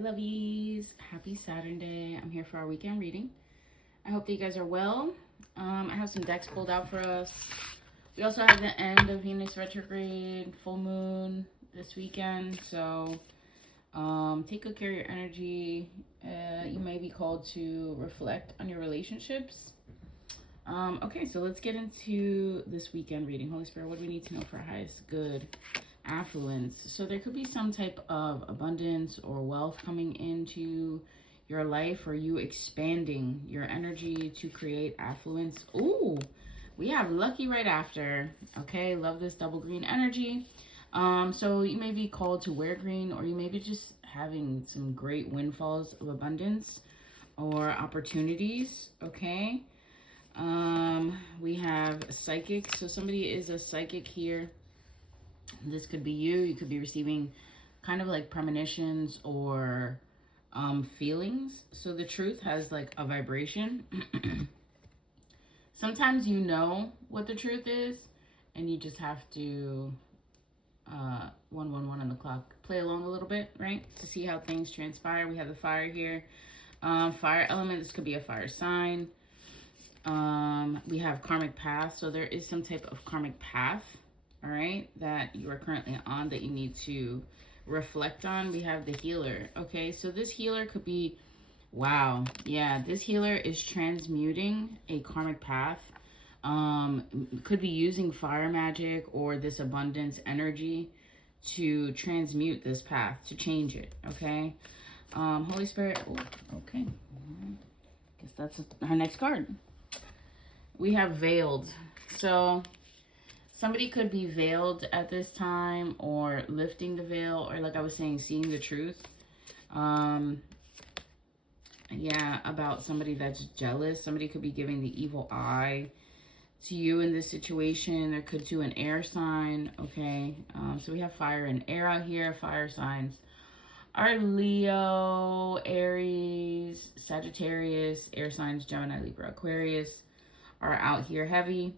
lovies. Happy Saturday. I'm here for our weekend reading. I hope that you guys are well. I have some decks pulled out for us. We also have the end of Venus retrograde, full moon this weekend. So take good care of your energy. You may be called to reflect on your relationships. Okay, so let's get into this weekend reading. Holy Spirit, what do we need to know for our highest good? Affluence. So there could be some type of abundance or wealth coming into your life, or you expanding your energy to create affluence. Ooh, we have lucky right after. Okay, love this double green energy. So you may be called to wear green, or you may be just having some great windfalls of abundance or opportunities. Okay. We have psychic. So somebody is a psychic here. This could be you. You could be receiving kind of like premonitions or feelings. So the truth has like a vibration. Sometimes you know what the truth is, and you just have to 111 on the clock. Play along a little bit, right? To see how things transpire. We have the fire here. Fire element. This could be a fire sign. We have karmic path. So there is some type of karmic path, all right, that you are currently on that you need to reflect on. We have the healer. Okay, so this healer could be, wow, yeah, this healer is transmuting a karmic path. Could be using fire magic or this abundance energy to transmute this path, to change it. Okay, Holy Spirit. Oh, okay, guess that's our next card. We have veiled. So somebody could be veiled at this time, or lifting the veil, or like I was saying, seeing the truth. Yeah, about somebody that's jealous. Somebody could be giving the evil eye to you in this situation. There could do an air sign, okay? So we have fire and air out here. Fire signs are Leo, Aries, Sagittarius. Air signs, Gemini, Libra, Aquarius are out here heavy.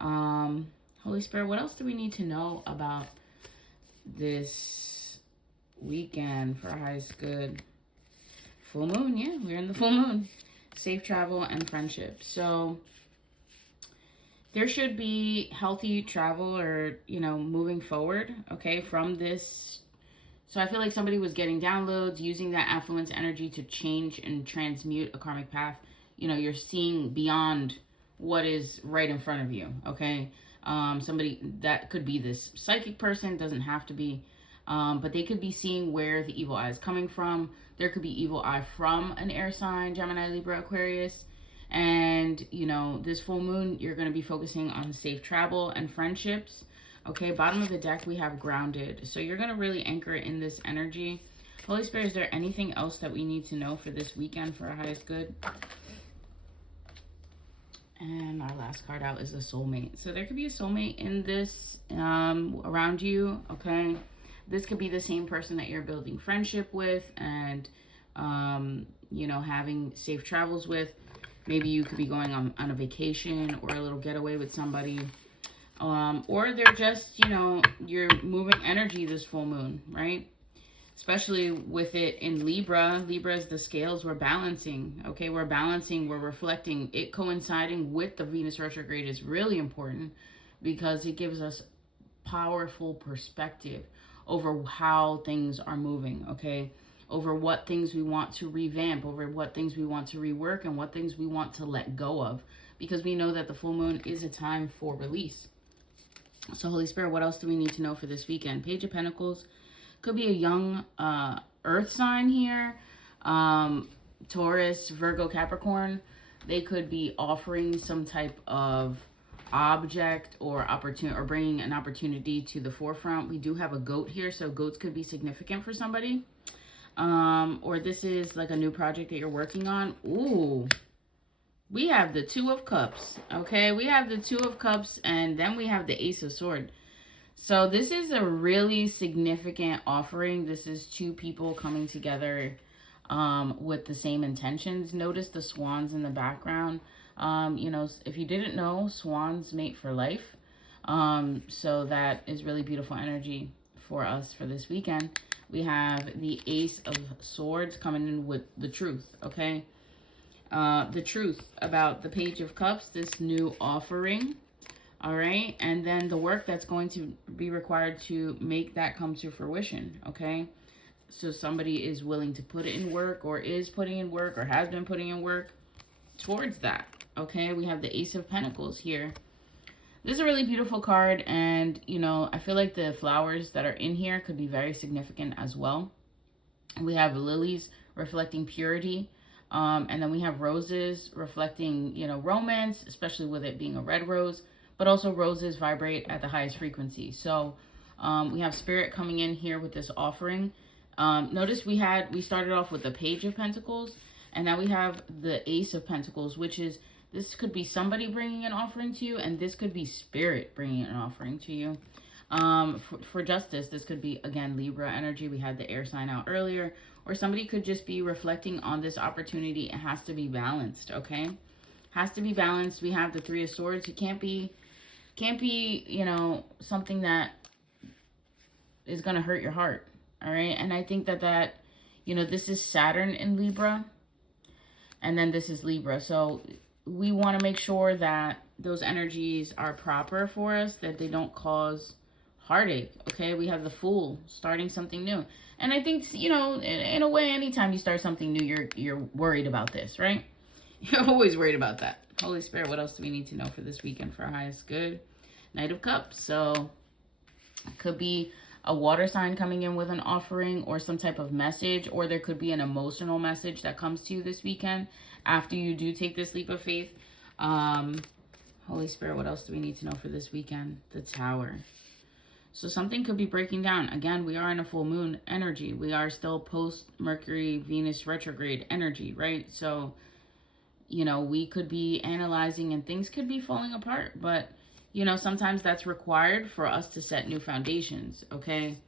Holy Spirit, what else do we need to know about this weekend for our highest good? Full moon, yeah, we're in the full moon. Safe travel and friendship. So there should be healthy travel, or, you know, moving forward, okay, from this. So I feel like somebody was getting downloads, using that affluence energy to change and transmute a karmic path. You know, you're seeing beyond what is right in front of you, okay? Somebody that could be this psychic person, doesn't have to be, but they could be seeing where the evil eye is coming from. There could be evil eye from an air sign, Gemini, Libra, Aquarius. And, you know, this full moon, you're going to be focusing on safe travel and friendships. Okay, bottom of the deck, we have grounded. So you're going to really anchor in this energy. Holy Spirit, is there anything else that we need to know for this weekend for our highest good? And our last card out is a soulmate. So there could be a soulmate in this, around you, okay? This could be the same person that you're building friendship with and, you know, having safe travels with. Maybe you could be going on a vacation or a little getaway with somebody. Or they're just, you know, you're moving energy this full moon, right? Especially with it in Libra. Libra is the scales. We're balancing, okay? We're balancing, we're reflecting. It coinciding with the Venus retrograde is really important because it gives us powerful perspective over how things are moving, okay? Over what things we want to revamp, over what things we want to rework, and what things we want to let go of. Because we know that the full moon is a time for release. So Holy Spirit, what else do we need to know for this weekend? Page of Pentacles. Could be a young earth sign here. Taurus, Virgo, Capricorn. They could be offering some type of object or opportunity, or bringing an opportunity to the forefront. We do have a goat here, so goats could be significant for somebody. Or this is like a new project that you're working on. Ooh, we have the Two of Cups, okay? We have the Two of Cups, and then we have the Ace of Swords. So this is a really significant offering. This is two people coming together with the same intentions. Notice the swans in the background. You know, if you didn't know, swans mate for life. So that is really beautiful energy for us for this weekend. We have the Ace of Swords coming in with the truth, okay? The truth about the Page of Cups, this new offering, all right? And then the work that's going to be required to make that come to fruition, okay? So somebody is willing to put it in work, or is putting in work, or has been putting in work towards that, okay? We have the Ace of Pentacles here. This is a really beautiful card, and, you know, I feel like the flowers that are in here could be very significant as well. We have lilies reflecting purity, and then we have roses reflecting, you know, romance, especially with it being a red rose, but also roses vibrate at the highest frequency. So we have Spirit coming in here with this offering. Notice we started off with the Page of Pentacles, and now we have the Ace of Pentacles, which is, this could be somebody bringing an offering to you, and this could be Spirit bringing an offering to you. For justice, this could be, again, Libra energy. We had the air sign out earlier. Or somebody could just be reflecting on this opportunity. It has to be balanced, okay? Has to be balanced. We have the Three of Swords. It can't be, you know, something that is going to hurt your heart, all right? And I think that, you know, this is Saturn in Libra, and then this is Libra. So we want to make sure that those energies are proper for us, that they don't cause heartache, okay? We have the Fool, starting something new. And I think, you know, in a way, anytime you start something new, you're worried about this, right? You're always worried about that. Holy Spirit, what else do we need to know for this weekend for our highest good? Knight of Cups. So it could be a water sign coming in with an offering or some type of message, or there could be an emotional message that comes to you this weekend after you do take this leap of faith. Holy Spirit, what else do we need to know for this weekend? The Tower. So something could be breaking down. Again, we are in a full moon energy. We are still post-Mercury, Venus retrograde energy, right? So, you know, we could be analyzing and things could be falling apart. But, you know, sometimes that's required for us to set new foundations, okay?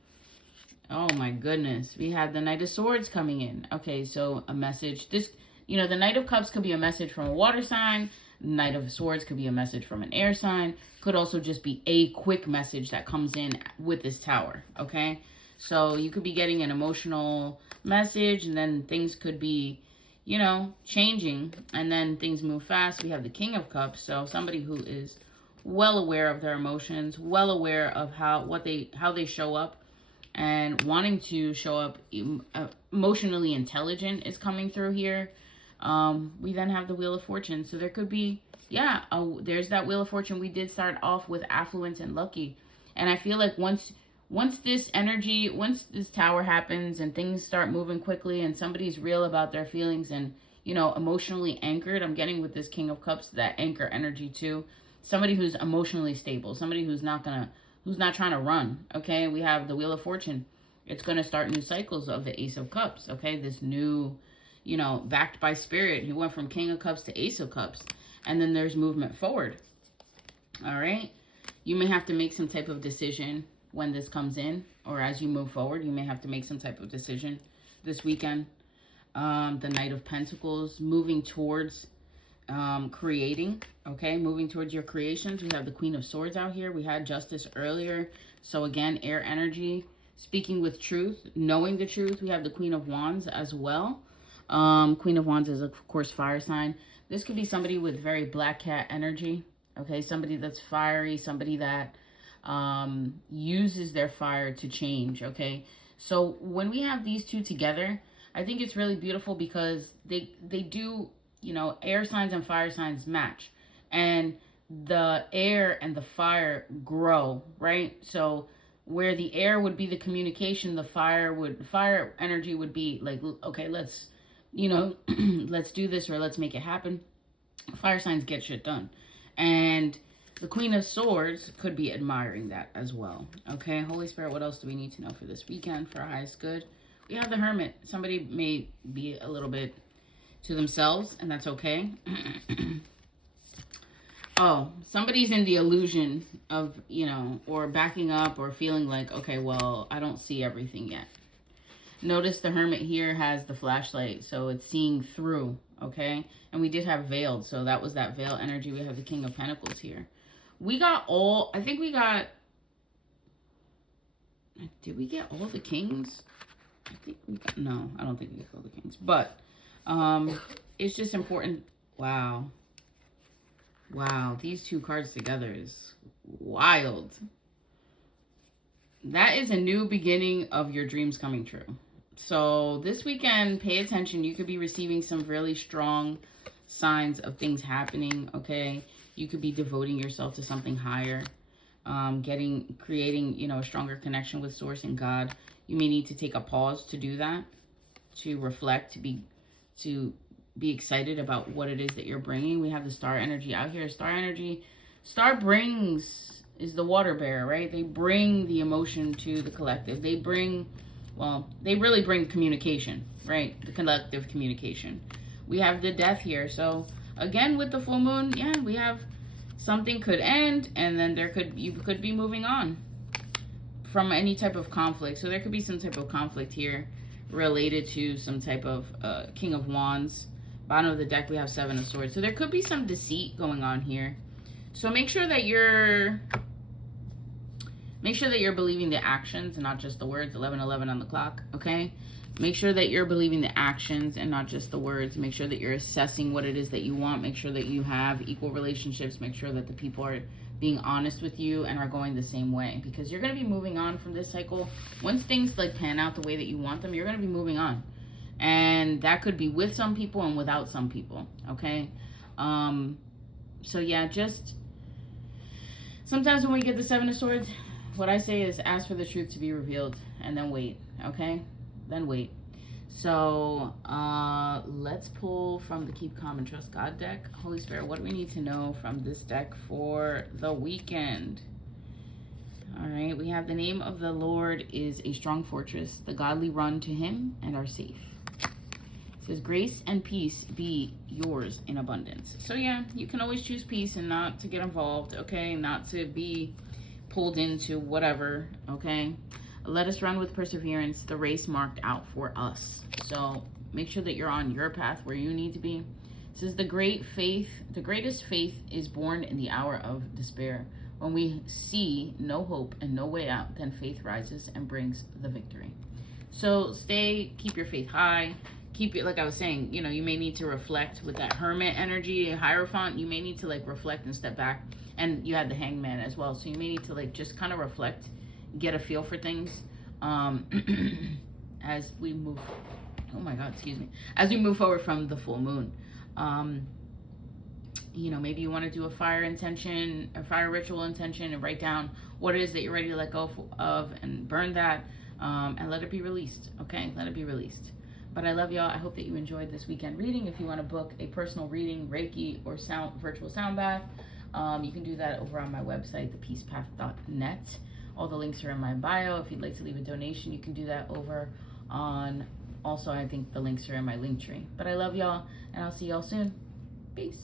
Oh, my goodness. We have the Knight of Swords coming in. Okay, so a message. This, you know, the Knight of Cups could be a message from a water sign. Knight of Swords could be a message from an air sign. Could also just be a quick message that comes in with this Tower, okay? So you could be getting an emotional message, and then things could be, you know, changing, and then things move fast. We have the King of Cups, so somebody who is well aware of their emotions, well aware of how they show up, and wanting to show up emotionally intelligent is coming through here. We then have the Wheel of Fortune. So there could be, yeah, there's that Wheel of Fortune. We did start off with affluence and lucky. And I feel like once this energy, once this Tower happens and things start moving quickly and somebody's real about their feelings and, you know, emotionally anchored, I'm getting with this King of Cups that anchor energy too. Somebody who's emotionally stable, somebody who's not trying to run, okay? We have the Wheel of Fortune. It's going to start new cycles of the Ace of Cups, okay? This new, you know, backed by Spirit. He went from King of Cups to Ace of Cups. And then there's movement forward. All right? You may have to make some type of decision when this comes in. Or as you move forward, you may have to make some type of decision this weekend. The Knight of Pentacles, moving towards creating. Okay? Moving towards your creations. We have the Queen of Swords out here. We had Justice earlier. So again, air energy. Speaking with truth. Knowing the truth. We have the Queen of Wands as well. Queen of Wands is, of course, fire sign. This could be somebody with very Black Cat energy, okay? Somebody that's fiery, somebody that uses their fire to change, okay? So when we have these two together, I think it's really beautiful because they do, you know, air signs and fire signs match. And the air and the fire grow, right? So where the air would be the communication, the fire energy would be like, okay, let's, you know, let's do this or let's make it happen. Fire signs get shit done. And the Queen of Swords could be admiring that as well. Okay, Holy Spirit, what else do we need to know for this weekend for our highest good? We have the Hermit. Somebody may be a little bit to themselves, and that's okay. Oh, somebody's in the illusion of, you know, or backing up or feeling like, okay, well, I don't see everything yet. Notice the Hermit here has the flashlight, so it's seeing through, okay? And we did have veiled, so that was that veil energy. We have the King of Pentacles here. We got I think we got Did we get all the kings? I think we got, no, I don't think we got all the kings. But it's just important. Wow. Wow, these two cards together is wild. That is a new beginning of your dreams coming true. So this weekend, pay attention. You could be receiving some really strong signs of things happening, okay? You could be devoting yourself to something higher, creating, you know, a stronger connection with Source and God. You may need to take a pause to do that, to reflect, to be excited about what it is that you're bringing. We have the star energy out here. Star energy, star is the water bearer, right? They bring the emotion to the collective. They bring, well, they really bring communication, right? The collective communication. We have the death here. So again, with the full moon, yeah, we have something could end, and then you could be moving on from any type of conflict. So there could be some type of conflict here related to some type of King of Wands. Bottom of the deck, we have Seven of Swords. So there could be some deceit going on here. So make sure that you're believing the actions and not just the words. 11:11 on the clock, okay? Make sure that you're believing the actions and not just the words. Make sure that you're assessing what it is that you want. Make sure that you have equal relationships. Make sure that the people are being honest with you and are going the same way, because you're going to be moving on from this cycle. Once things like pan out the way that you want them, you're going to be moving on. And that could be with some people and without some people, okay? So yeah, just sometimes when we get the Seven of Swords, what I say is ask for the truth to be revealed and then wait, okay? Then wait. So let's pull from the Keep Calm and Trust God deck. Holy Spirit, what do we need to know from this deck for the weekend? All right, we have the name of the Lord is a strong fortress. The godly run to him and are safe. It says grace and peace be yours in abundance. So yeah, you can always choose peace and not to get involved, okay? Not to be pulled into whatever, okay? Let us run with perseverance the race marked out for us. So make sure that you're on your path where you need to be. It says the greatest faith is born in the hour of despair. When we see no hope and no way out, then faith rises and brings the victory. So keep your faith high. Keep it, like I was saying, you know, you may need to reflect with that Hermit energy, Hierophant. You may need to like reflect and step back. And you had the Hangman as well. So you may need to like just kind of reflect, get a feel for things as we move, oh my God, excuse me, as we move forward from the full moon. You know, maybe you want to do a fire intention, a fire ritual intention, and write down what it is that you're ready to let go of and burn that and let it be released, okay? Let it be released. But I love y'all. I hope that you enjoyed this weekend reading. If you want to book a personal reading, Reiki, or virtual sound bath, you can do that over on my website, thepeacepath.net. All the links are in my bio. If you'd like to leave a donation, you can do that over on, also I think the links are in my link tree. But I love y'all, and I'll see y'all soon. Peace.